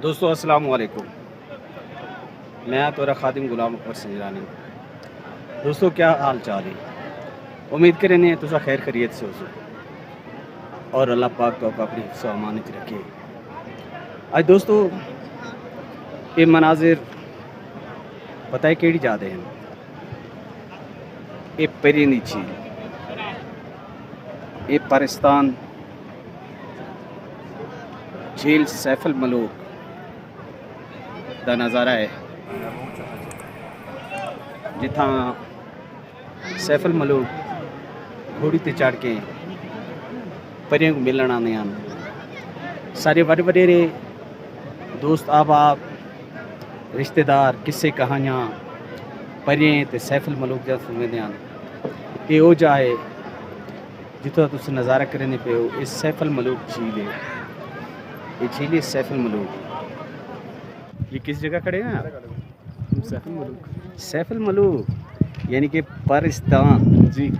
दोस्तों अस्सलाम वालेकुम। मैं तोरा खादिम गुलाम अकबर संजरानी। दोस्तों क्या हाल चाल है। उम्मीद करें ने तुसा खैर खैरियत से हो और अल्लाह पाक तो अपनी हिफ्ज़ व अमानत रखे। आज दोस्तों ये मनाजिर पता है केड़ी जाते हैं। ये परी दी झील, ये पाकिस्तान झील सैफुल मलूक का नज़ारा है, जिथा सैफुल मलूक घोड़ी ते चढ़ के परियों को मिलन आने हैं। सारे बड़े बड़े दोस्त अहबाब रिश्तेदार किस्से कहानियाँ परियें ते सैफुल मलूक जब सुनते हैं। ये वो जगह है जितना तुम नज़ारा करने पे हो। इस सैफुल मलूक झील है, ये झील है सैफुल मलूक। ये किस जगह खड़े हैं आप? सैफुल मलूक यानी कि पाकिस्तान जी।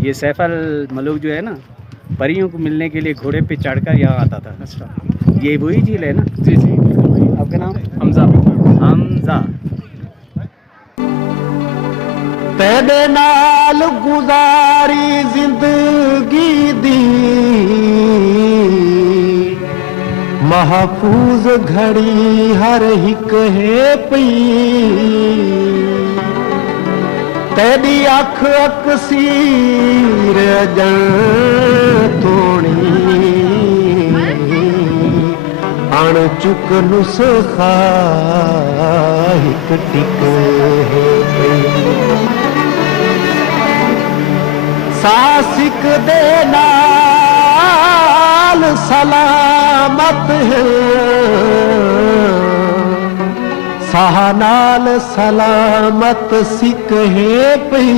ये सैफुल मलूक जो है ना, परियों को मिलने के लिए घोड़े पे चढ़कर यहाँ आता था। अच्छा, ये वही झील है ना? जी जी। आपका नाम? हमजा। हमजा। तेरे नाल गुजारी जिंदगी दी महफूज घड़ी हर हिक है पई। तेरी अख अकसीर जन थोड़ी अण चुक नुस्खा हिक टिक है पई। सासिक दे नाल सलामत है, साह नाल सलामत सिक है पई।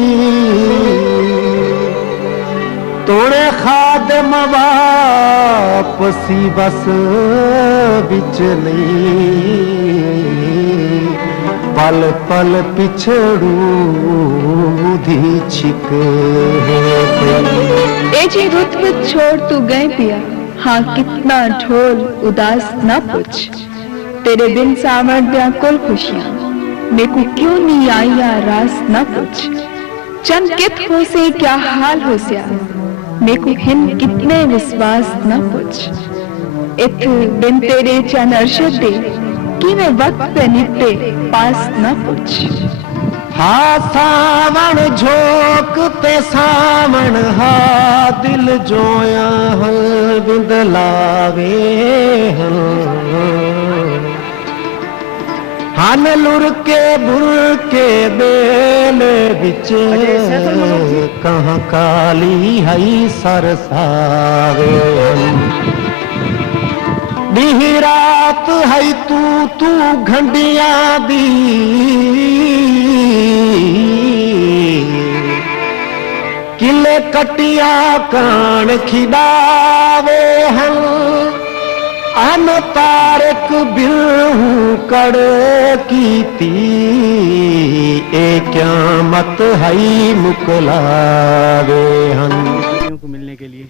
तोड़े खादम वापसी बस बिच नहीं, पल पल पिछड़ू धी छिक ए जी रुत छोड़ तू गए पिया। हाँ कितना ढोल उदास ना पूछ, तेरे बिन सावन व्याकुल खुशियाँ। मेरे को क्यों नहीं आई या रास ना पूछ, चंद कित हो से क्या हाल हो स्या। मेरे को हिन कितने विश्वास ना पूछ, इत बिन तेरे चन अर्शद दे कि मैं वक्त पे निपटे पास न पूछ। हाँ सावण झोंक ते सावण हा दिल जोया हल बिंद लावे हन लुर के बुर के बेल बिच कहाँ काली हई सरसावे। दी रात है तू घंटिया दी किले कटिया कान खिदावे हल। अन तारक बिरहू कड़ कीती ए क्या मत है मुकलावे हन। को मिलने के लिए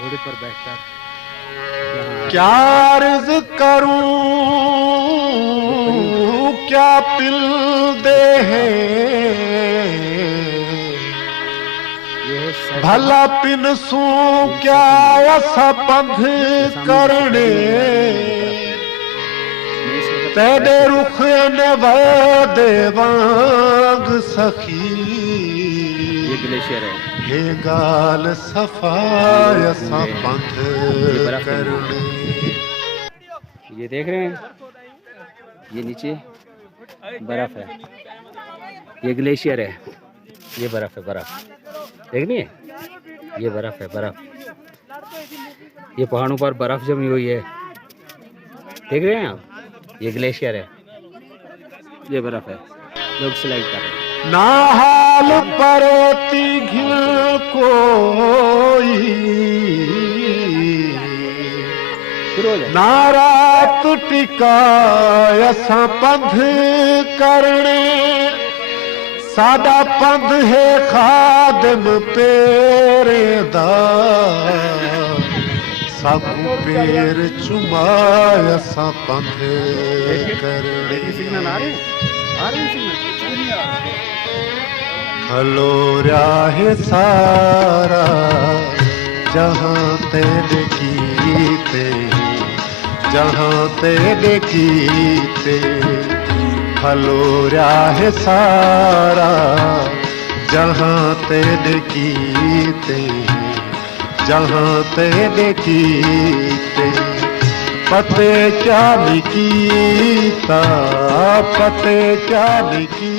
घोड़े पर बैठकर क्या अर्ज करूं क्या पिल दे है, भला पिनसू क्या ऐसा पंध करने। तेरे रुख ने वादे वांग सखी, ये ग्लेशियर है। हे गाल सफाया सा पंध करने। ये देख रहे हैं, ये नीचे बर्फ है, ये ग्लेशियर है, ये बर्फ है। बर्फ देखनी है, ये बर्फ है। बर्फ ये पहाड़ों पर बर्फ जमी हुई है, देख रहे हैं आप? ये ग्लेशियर है, ये बर्फ है। लोग स्लाइड कर रहे हैं। ना हाल परती घिर कोई, ना रात टिकाया सा पंध करने। सादा पंध है खादम तेरे दा, साकू पेर चुमाय असां पंधे कर सिग्नल आ रहे हैं सिग्नल हलो राहे सारा जहां तेरे कीते जहां तेरे कीते हलो राहे सारा जहां तेरे कीते जहां तेरे कीते पते क्या लिखीता पते क्या लिखी